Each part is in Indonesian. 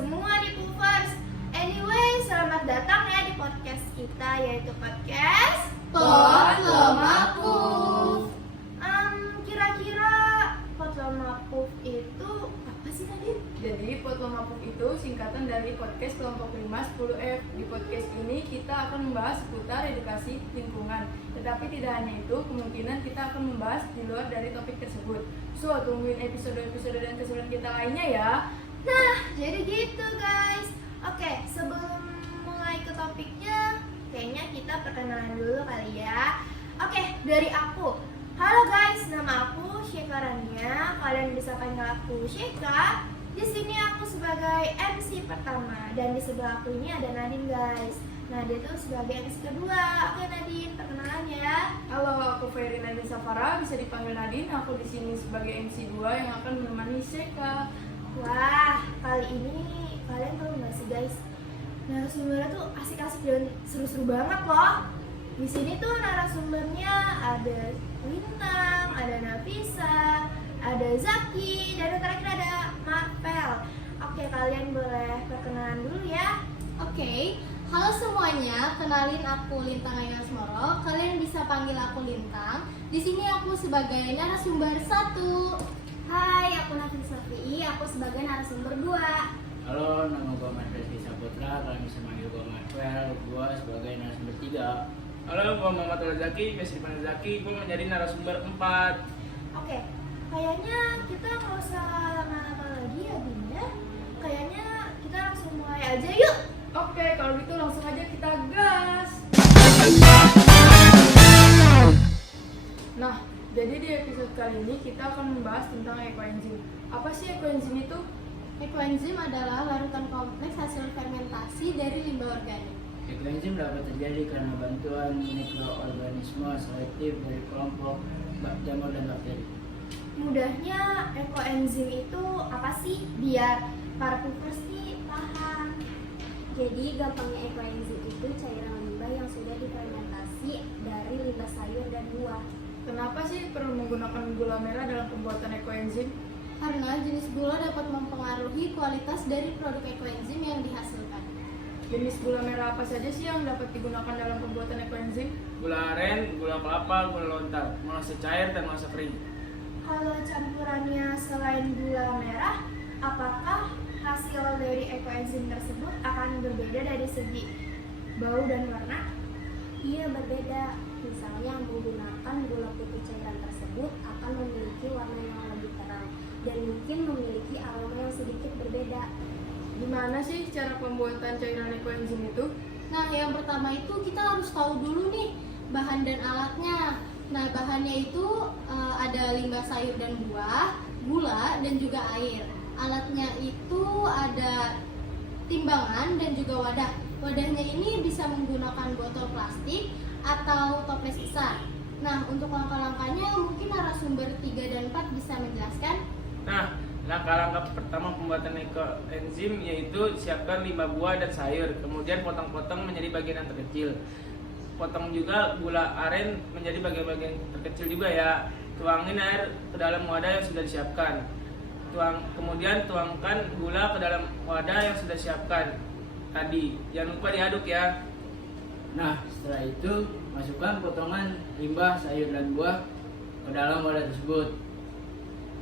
semua di Poofers. Anyway, selamat datang ya di podcast kita, yaitu podcast Pot Loma Poof. Kira-kira Pot Loma Poof itu apa sih Nadine? Jadi Pot Loma Poof itu singkatan dari podcast kelompok 5 10F. Di podcast ini kita akan membahas seputar edukasi lingkungan. Tetapi tidak hanya itu, kemungkinan kita akan membahas di luar dari topik tersebut. So, tungguin episode-episode dan keseruan kita lainnya ya. Nah, jadi gitu guys. Oke, sebelum mulai ke topiknya, kayaknya kita perkenalan dulu kali ya. Oke, dari aku. Halo guys, nama aku Syeka Rania. Kalian bisa panggil aku Syeka. Di sini aku sebagai MC pertama dan di sebelah aku ini ada Nadine guys. Nah, dia tuh sebagai MC kedua. Oke Nadine, perkenalan ya. Halo, aku Ferry Nadine Safara, bisa dipanggil Nadine. Aku di sini sebagai MC 2 yang akan menemani Syeka. Wah, kali ini kalian tahu nggak sih guys? Narasumbernya tuh asik-asik dan seru-seru banget loh. Di sini tuh narasumbernya ada Lintang, ada Nafisa, ada Zaki, dan yang terakhir ada Marvel. Oke, kalian boleh perkenalan dulu ya. Oke, halo semuanya, kenalin aku Lintang Ainal Smoro. Kalian bisa panggil aku Lintang. Di sini aku sebagai narasumber 1. Hai, aku Nafisa Fi, aku sebagai narasumber 2. Halo, nama gue Marvel Saputra, kalian bisa manggil gue Marvel, gue sebagai narasumber 3. Halo, gue Muhammad Al Zaki, biasa dipanggil Zaki, gue menjadi narasumber 4. Oke, kayaknya kita nggak usah lama-lama lagi ya Bin ya. Kayaknya kita langsung mulai aja yuk. Oke, kalau gitu langsung aja kita gas. Nah, jadi di episode kali ini kita akan membahas tentang ekoenzim. Apa sih ekoenzim itu? Ekoenzim adalah larutan kompleks hasil fermentasi dari limbah organik. Ekoenzim dapat terjadi karena bantuan mikroorganisme selektif dari kelompok jamur dan bakteri. Mudahnya ekoenzim itu apa sih? Biar para Poofers nih paham. Jadi gampangnya ekoenzim itu cairan limbah yang sudah difermentasi dari limbah sayur dan buah. Kenapa sih perlu menggunakan gula merah dalam pembuatan ekoenzim? Karena jenis gula dapat mempengaruhi kualitas dari produk ekoenzim yang dihasilkan. Jenis gula merah apa saja sih yang dapat digunakan dalam pembuatan ekoenzim? Gula aren, gula kelapa, gula lontar, molase cair dan molase kering. Kalau campurannya selain gula merah, apakah hasil dari ekoenzim tersebut akan berbeda dari segi bau dan warna? Iya berbeda. Misalnya menggunakan gula putih cairan tersebut akan memiliki warna yang lebih terang dan mungkin memiliki aroma yang sedikit berbeda. Gimana sih cara pembuatan cairan ekoenzim itu? Nah, yang pertama itu kita harus tahu dulu nih bahan dan alatnya. Nah, bahannya itu ada limbah sayur dan buah, gula, dan juga air. Alatnya itu ada timbangan dan juga wadah. Wadahnya ini bisa menggunakan botol plastik atau toples besar. Nah, untuk langkah-langkahnya mungkin narasumber 3 dan 4 bisa menjelaskan. Nah, langkah-langkah pertama pembuatan ekoenzim yaitu siapkan limbah buah dan sayur, kemudian potong-potong menjadi bagian yang terkecil. Potong juga gula aren menjadi bagian-bagian terkecil juga ya. Tuangin air ke dalam wadah yang sudah disiapkan. Kemudian tuangkan gula ke dalam wadah yang sudah disiapkan tadi. Jangan lupa diaduk ya. Nah, setelah itu masukkan potongan limbah sayur dan buah ke dalam wadah tersebut.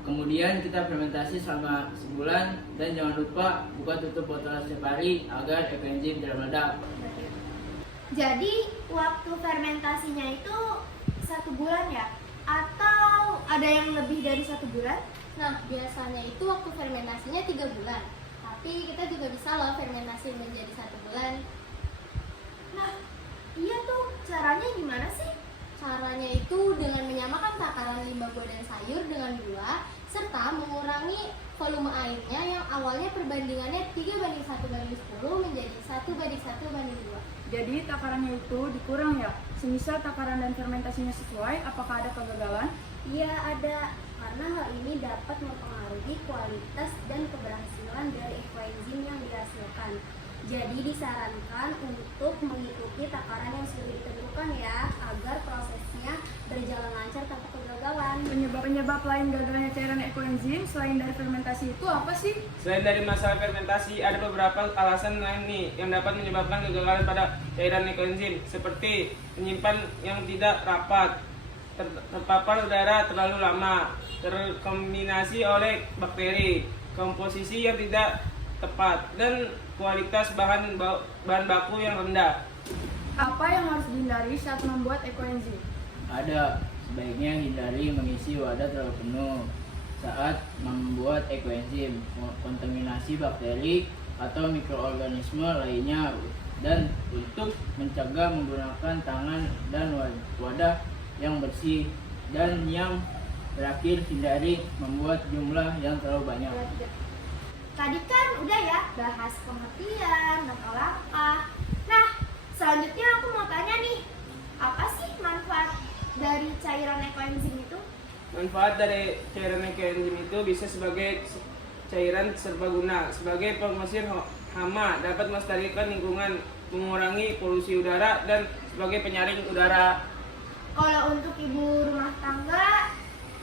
Kemudian kita fermentasi selama sebulan dan jangan lupa buka tutup botol setiap hari agar ekoenzim tidak meledak. Jadi waktu fermentasinya itu 1 bulan ya? Atau ada yang lebih dari 1 bulan? Nah, biasanya itu waktu fermentasinya 3 bulan. Tapi kita juga bisa loh fermentasi menjadi 1 bulan. Nah, iya tuh, caranya gimana sih? Caranya itu dengan menyamakan takaran limbah buah dan sayur dengan gula, serta mengurangi volume airnya yang awalnya perbandingannya 3:1:10 menjadi 1:1:2. Jadi takarannya itu dikurang ya? Semisal takaran dan fermentasinya sesuai, apakah ada kegagalan? Iya ada, karena hal ini dapat mempengaruhi kualitas dan keberhasilan dari ekoenzim yang dihasilkan. Jadi disarankan untuk mengikuti takaran yang sudah ditentukan ya, agar prosesnya berjalan lancar tanpa kegagalan. Penyebab lain gagalnya cairan ekoenzim selain dari fermentasi itu apa sih? Selain dari masalah fermentasi, ada beberapa alasan lain nih yang dapat menyebabkan kegagalan pada cairan ekoenzim, seperti menyimpan yang tidak rapat, terpapar udara terlalu lama, terkombinasi oleh bakteri, komposisi yang tidak tepat, dan kualitas bahan baku yang rendah. Apa yang harus dihindari saat membuat ekoenzim? Ada, sebaiknya hindari mengisi wadah terlalu penuh saat membuat ekoenzim, kontaminasi bakteri atau mikroorganisme lainnya, dan untuk mencegah menggunakan tangan dan wadah yang bersih, dan yang terakhir hindari membuat jumlah yang terlalu banyak. Tadi kan udah ya bahas pengertian, langkah-langkah. Nah, selanjutnya aku mau tanya nih, apa sih manfaat dari cairan ekoenzim itu? Manfaat dari cairan ekoenzim itu bisa sebagai cairan serbaguna, sebagai pengusir hama, dapat melestarikan lingkungan, mengurangi polusi udara, dan sebagai penyaring udara. Kalau untuk ibu rumah tangga,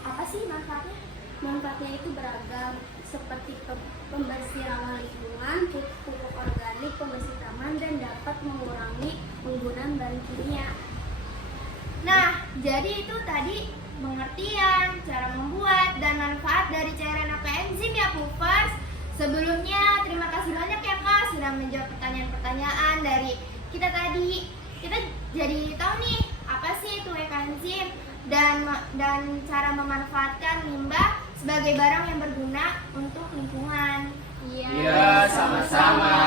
apa sih manfaatnya? Manfaatnya itu beragam, seperti pembersih ramah lingkungan, pupuk organik, pembersih taman, dan dapat mengurangi penggunaan bahan kimia. Nah, jadi itu tadi pengertian, cara membuat, dan manfaat dari cairan ekoenzim ya Puffers. Sebelumnya terima kasih banyak ya Kak sudah menjawab pertanyaan-pertanyaan dari kita tadi. Kita jadi tahu nih apa sih itu ekoenzim dan cara memanfaatkan limbah sebagai barang yang berguna untuk lingkungan. Iya, sama-sama.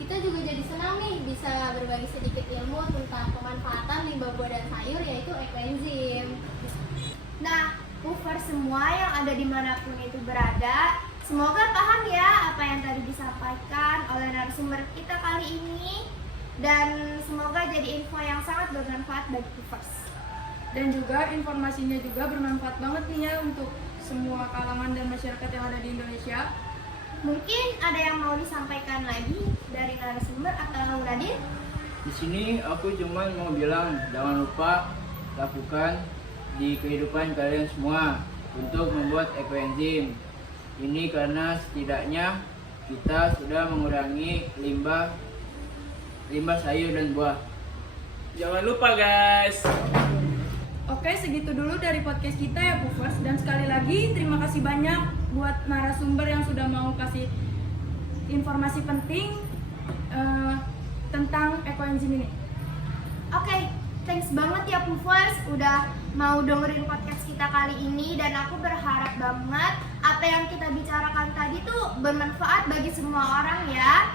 Kita juga jadi senang nih bisa berbagi sedikit ilmu tentang pemanfaatan limbah buah dan sayur yaitu ekoenzim. Nah, Puffers semua yang ada dimanapun itu berada, semoga paham ya apa yang tadi disampaikan oleh narasumber kita kali ini, dan semoga jadi info yang sangat bermanfaat bagi Puffers. Dan juga informasinya juga bermanfaat banget nih ya untuk semua kalangan dan masyarakat yang ada di Indonesia. Mungkin ada yang mau disampaikan lagi dari narasumber atau Nadine? Di sini aku cuma mau bilang jangan lupa lakukan di kehidupan kalian semua untuk membuat ekoenzim. Ini karena setidaknya kita sudah mengurangi limbah sayur dan buah. Jangan lupa guys. Oke, segitu dulu dari podcast kita ya Puffers. Dan sekali lagi terima kasih banyak buat narasumber yang sudah mau kasih informasi penting tentang ekoenzim ini. Oke, thanks banget ya Puffers udah mau dengerin podcast kita kali ini, dan aku berharap banget apa yang kita bicarakan tadi tuh bermanfaat bagi semua orang ya.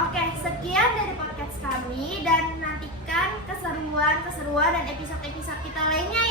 Oke, sekian dari podcast kami, dan nantikan keseruan dan episode-episode kita lainnya